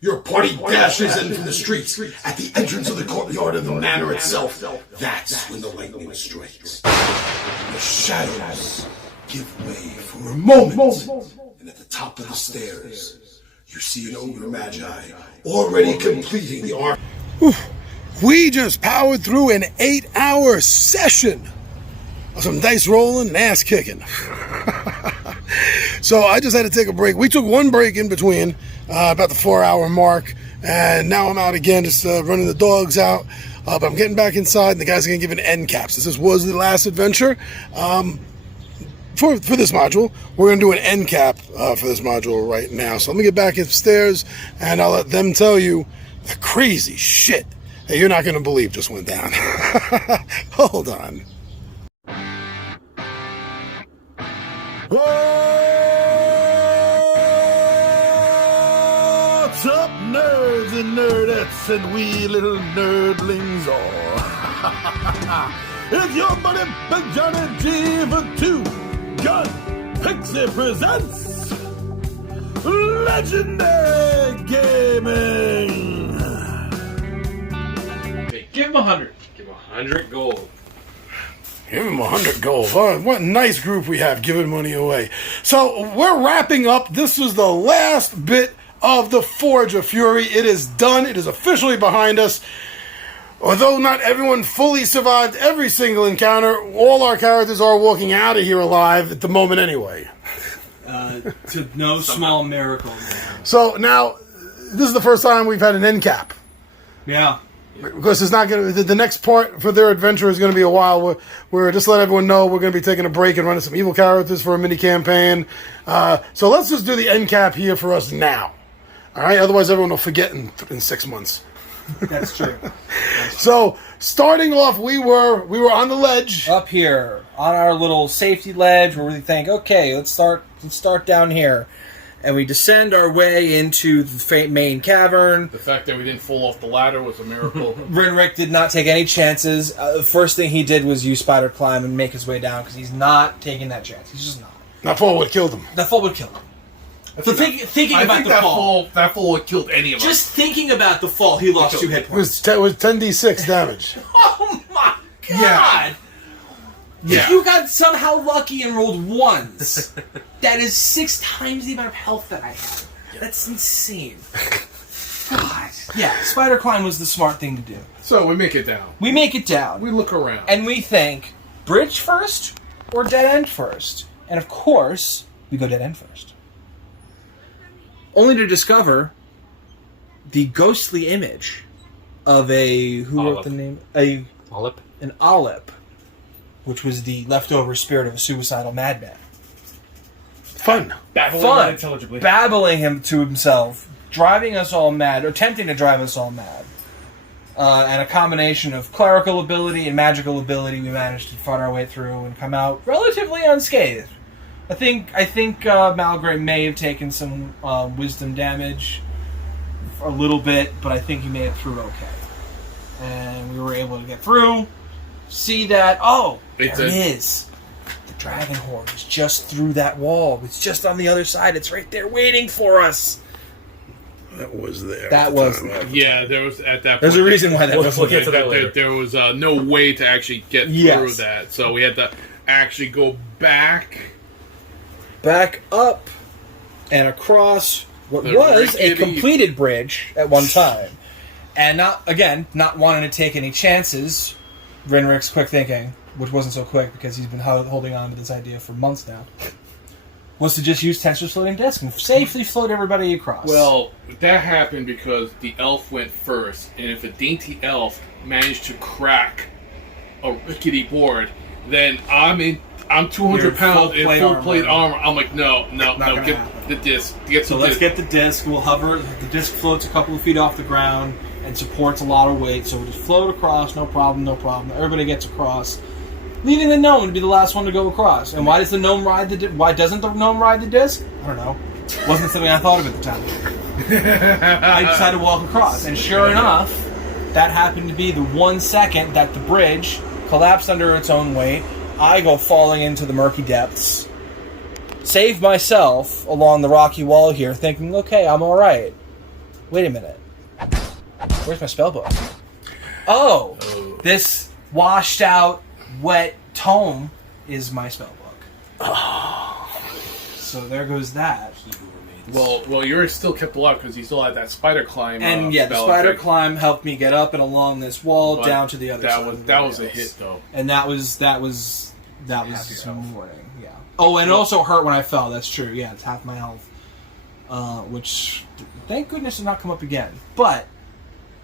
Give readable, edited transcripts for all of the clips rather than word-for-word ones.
Your party dashes in from the streets at the entrance of the courtyard of the manor itself. That's when the lightning strikes. The shadows give way for a moment. And at the top of the stairs, you see an ogre magi already completing the arc. We just powered through an 8-hour session of some dice rolling and ass kicking. So I just had to take a break. We took one break in between, about the 4-hour mark, and now I'm out again, just running the dogs out. But I'm getting back inside, and the guys are going to give an end cap. Since this was the last adventure, for this module, we're going to do an end cap for this module right now. So let me get back upstairs, and I'll let them tell you the crazy shit that you're not going to believe just went down. Hold on. What's up, nerds and nerdettes and wee little nerdlings all? It's your buddy Big Johnny G for 2 Gun Pixie presents Legendary Gaming. Hey, give him 100. Give him 100 gold. Give him 100 gold. Oh, what a nice group we have giving money away. So we're wrapping up. This is the last bit of the Forge of Fury. It is done. It is officially behind us. Although not everyone fully survived every single encounter, all our characters are walking out of here alive at the moment anyway. To no small miracle. So now, this is the first time we've had an end cap. Yeah. Because it's not going to. The next part for their adventure is going to be a while. We're just let everyone know we're going to be taking a break and running some evil characters for a mini campaign. So let's just do the end cap here for us now. All right. Otherwise, everyone will forget in 6 months. That's true. So starting off, we were on the ledge Up here on our little safety ledge, where we think, okay, let's start down here. And we descend our way into the main cavern. The fact that we didn't fall off the ladder was a miracle. Rinrick did not take any chances. The first thing he did was use spider climb and make his way down, because he's not taking that chance. He's just not. That fall would have killed him. That fall would kill him. Thinking about the fall. That fall would have killed any of us. Just thinking about the fall, he lost 2 hit points. It was 10d6 damage. Oh my god! Yeah. You got somehow lucky and rolled ones. That is 6 times the amount of health that I have. That's insane. God. Yeah, spider climb was the smart thing to do. So we make it down. We make it down. We look around. And we think, bridge first or dead end first? And of course, we go dead end first. Only to discover the ghostly image of who wrote the name? An Olip, which was the leftover spirit of a suicidal madman. Fun. Babbling him to himself, driving us all mad, or attempting to drive us all mad. And a combination of clerical ability and magical ability, we managed to fight our way through and come out relatively unscathed. I think Malgrave may have taken some wisdom damage, a little bit, but I think he made it through okay. And we were able to get through, see that, there it is. The dragon horde is just through that wall. It's just on the other side. It's right there waiting for us. That was there. Yeah, there was at that point. There's a reason why that was. We'll get to that later. There was no way to actually get through that, so we had to actually go back up and across what was a completed bridge at one time. And not wanting to take any chances, Rinrick's quick thinking, which wasn't so quick because he's been holding on to this idea for months now, was to just use Tensor's floating disc and safely float everybody across. Well, that happened because the elf went first, and if a dainty elf managed to crack a rickety board, then I'm 200 pounds in full plate armor. I'm like, no, get the disc. Let's get the disc. We'll hover. The disc floats a couple of feet off the ground and supports a lot of weight, so we'll just float across, no problem. Everybody gets across, leaving the gnome to be the last one to go across. And why does the gnome ride the disc? Why doesn't the gnome ride the disc? I don't know. Wasn't something I thought of at the time. I decided to walk across, and sure enough, that happened to be the 1 second that the bridge collapsed under its own weight. I go falling into the murky depths, save myself along the rocky wall here, thinking, okay, I'm alright. wait a minute. Where's my spell book? Oh, this washed out, wet tome is my spell book. So there goes that. Well, you're still kept alive because you still had that spider climb. And the spider climb helped me get up and along this wall down to the other side. That was a hit, though. And that was this morning. Yeah. Oh, and it also hurt when I fell. That's true. Yeah, it's half my health. Which, thank goodness, did not come up again. But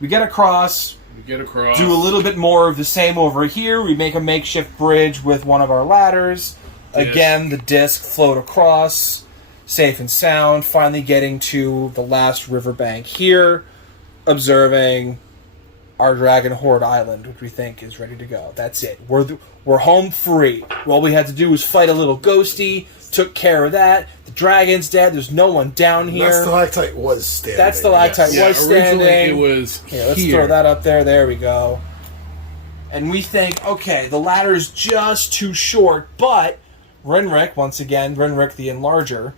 we get across. Do a little bit more of the same over here. We make a makeshift bridge with one of our ladders. Again, the disc float across, safe and sound. Finally getting to the last riverbank here, observing our Dragon Horde Island, which we think is ready to go. That's it. We're home free. All we had to do was fight a little ghosty. Took care of that. The dragon's dead. There's no one down here. That stalactite was standing. That stalactite was standing. Originally it was let's throw that up there. There we go. And we think, okay, the ladder's just too short, but Rinric, once again, Rinric the Enlarger,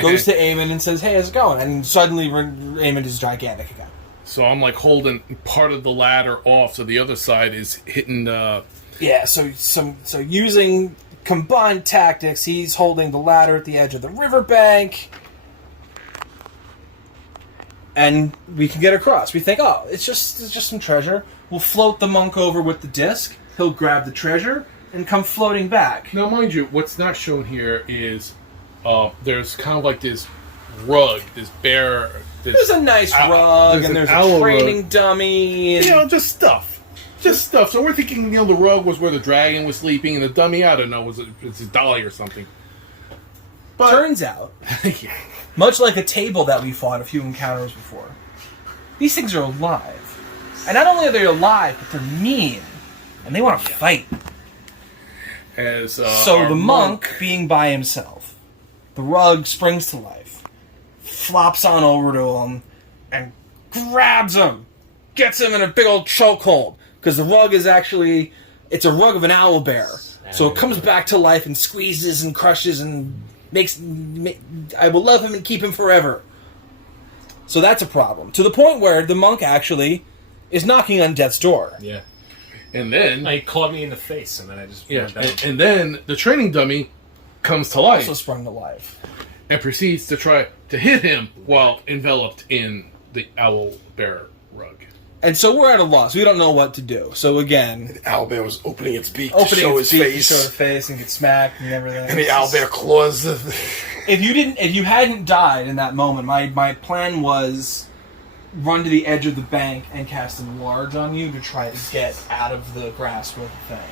goes to Eamon and says, hey, how's it going? And suddenly Eamon is gigantic again. So I'm like holding part of the ladder off, so the other side is hitting the... Yeah, so using combined tactics, he's holding the ladder at the edge of the riverbank, and we can get across. We think, oh, it's just some treasure. We'll float the monk over with the disc. He'll grab the treasure and come floating back. Now, mind you, what's not shown here is there's kind of like this rug, this bear... There's a nice rug, and there's a training dummy. And... just stuff. Just stuff. So we're thinking, the rug was where the dragon was sleeping, and the dummy, I don't know, it's a dolly or something. But turns out, much like a table that we fought a few encounters before, these things are alive. And not only are they alive, but they're mean. And they want to fight. So the monk, being by himself, the rug springs to life, flops on over to him, and grabs him. Gets him in a big old chokehold. Because the rug is actually, it's a rug of an owlbear. So it comes back to life and squeezes and crushes and I will love him and keep him forever. So that's a problem. To the point where the monk actually is knocking on death's door. Yeah. And then... He clawed me in the face, and then I just... Yeah, and then the training dummy comes to life. Also sprung to life. And proceeds to try to hit him while enveloped in the owlbear rug. And so we're at a loss. We don't know what to do. So again... The owlbear was opening its beak to show his face. To show his face and get smacked and everything. And the owlbear claws the... If you hadn't died in that moment, my plan was run to the edge of the bank and cast Enlarge on you to try to get out of the grasp of the thing.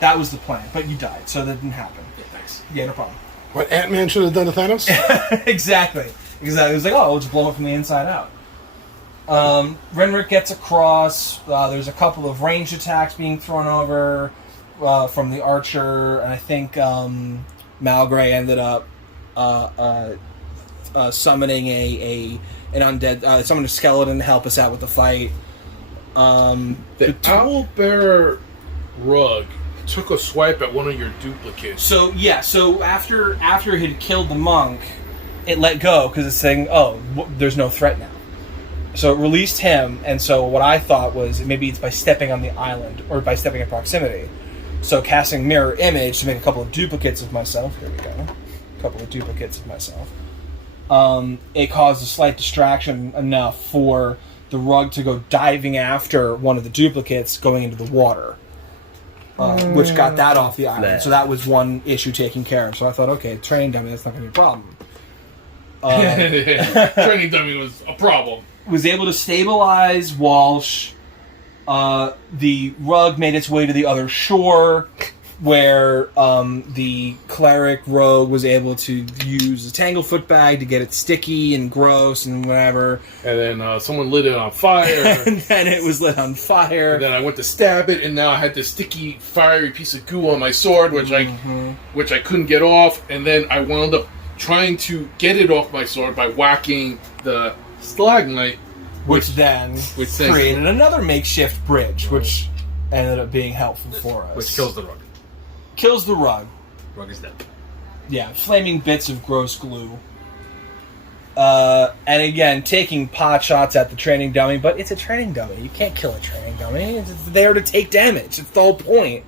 That was the plan. But you died, so that didn't happen. Yeah, thanks. Yeah, no problem. What Ant-Man should have done to Thanos? Exactly. It was like, oh, let's blow it from the inside out. Renric gets across. There's a couple of ranged attacks being thrown over from the archer, and I think Malgray ended up summoning an undead, summoned a skeleton to help us out with the fight. The owlbear rug took a swipe at one of your duplicates. So after it had killed the monk, it let go because it's saying, oh, there's no threat now. So it released him, and so what I thought was maybe it's by stepping on the island or by stepping in proximity. So casting Mirror Image to make a couple of duplicates of myself. Here we go. A couple of duplicates of myself. It caused a slight distraction enough for the rug to go diving after one of the duplicates going into the water. Which got that off the island. So that was one issue taken care of. So I thought, okay, training dummy, that's not going to be a problem. Training dummy was a problem. Was able to stabilize Walsh. The rug made its way to the other shore, where the cleric rogue was able to use a Tanglefoot bag to get it sticky and gross and whatever. And then someone lit it on fire. And then it was lit on fire. And then I went to stab it, and now I had this sticky, fiery piece of goo on my sword, which I couldn't get off. And then I wound up trying to get it off my sword by whacking the stalagmite, which then created another makeshift bridge, which ended up being helpful for us. Which kills the rug. Kills the rug. Rug is dead. Yeah, flaming bits of gross glue. And again, taking pot shots at the training dummy, but it's a training dummy. You can't kill a training dummy. It's there to take damage. It's the whole point.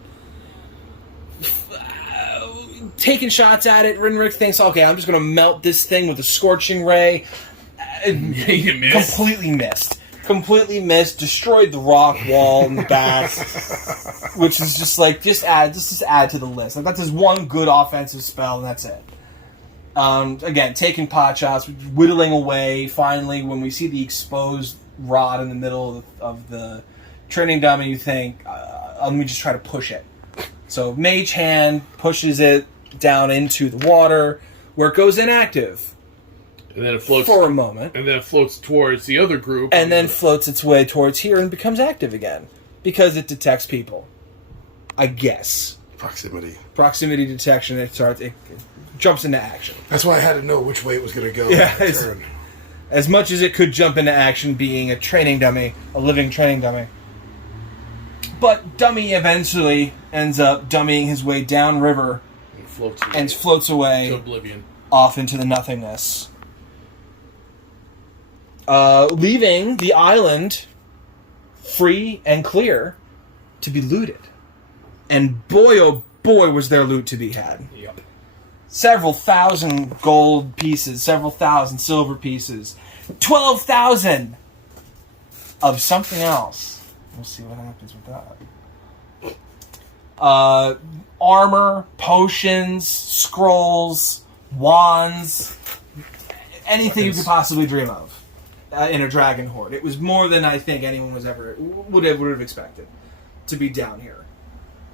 Taking shots at it, Rinrick thinks, okay, I'm just going to melt this thing with a scorching ray. You missed. Completely missed. Destroyed the rock wall in the back, which is just like just add to the list. Like, that's his one good offensive spell, and that's it. Again, taking pot shots, whittling away. Finally, when we see the exposed rod in the middle of the training dummy, you think, let me just try to push it. So Mage Hand pushes it down into the water, where it goes inactive. And then it floats for a moment. And then it floats towards the other group. And then floats its way towards here and becomes active again. Because it detects people. I guess. Proximity detection. It jumps into action. That's why I had to know which way it was going to go. Yeah, as much as it could jump into action being a training dummy, a living training dummy. But Dummy eventually ends up dummying his way downriver and floats away to oblivion, off into the nothingness. Leaving the island free and clear to be looted. And boy, oh boy, was there loot to be had. Yep. Several thousand gold pieces, several thousand silver pieces, 12,000 of something else. We'll see what happens with that. Armor, potions, scrolls, wands, anything you could possibly dream of in a dragon horde. It was more than I think anyone was ever would have expected to be down here.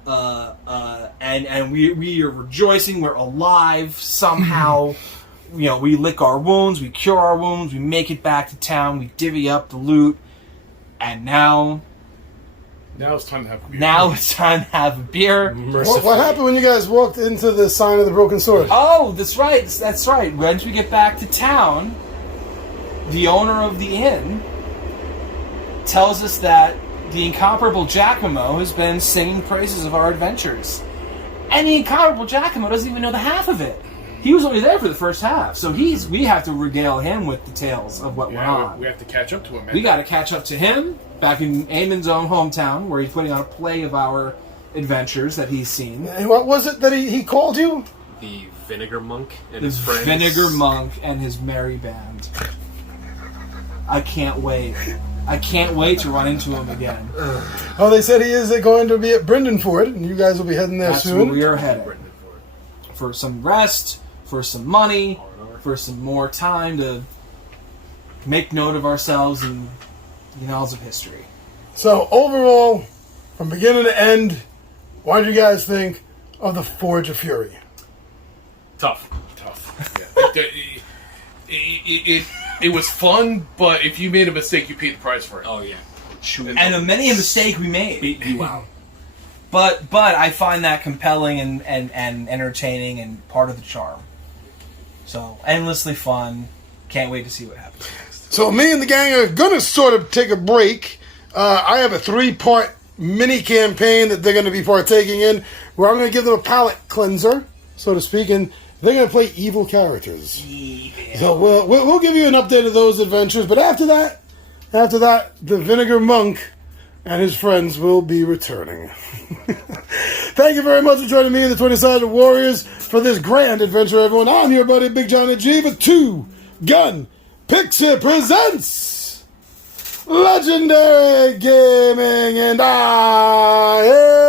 And we are rejoicing. We're alive somehow. We lick our wounds, we cure our wounds, we make it back to town, we divvy up the loot, and now it's time to have a beer. Now it's time to have a beer. What happened when you guys walked into the sign of the broken sword? Oh, that's right. That's right. Once we get back to town, the owner of the inn tells us that the incomparable Giacomo has been singing praises of our adventures. And the incomparable Giacomo doesn't even know the half of it. He was only there for the first half, so we have to regale him with the tales of what went on. We have to catch up to him, man. We got to catch up to him back in Eamon's own hometown, where he's putting on a play of our adventures that he's seen. And what was it that he called you? The Vinegar Monk and The his friends. Vinegar Monk and his merry band. I can't wait. I can't wait to run into him again. Oh, they said he is going to be at Brendanford, and you guys will be heading there That's soon. where we are headed. For some rest, for some money, for some more time to make note of ourselves in the annals of history. So, overall, from beginning to end, what did you guys think of the Forge of Fury? Tough. Yeah. It was fun, but if you made a mistake, you paid the price for it. Oh yeah. And many a mistake we made. Beat you out. But I find that compelling and entertaining and part of the charm. So, endlessly fun. Can't wait to see what happens. So me and the gang are going to sort of take a break. I have a 3-part mini campaign that they're going to be partaking in, where I'm going to give them a palate cleanser, so to speak, and they're going to play evil characters. So we'll give you an update of those adventures, but after that, the Vinegar Monk and his friends will be returning. Thank you very much for joining me and the 20-Sided Warriors for this grand adventure, everyone. I'm your buddy Big Johnny G with Two Gun Pixie presents Legendary Gaming, and I am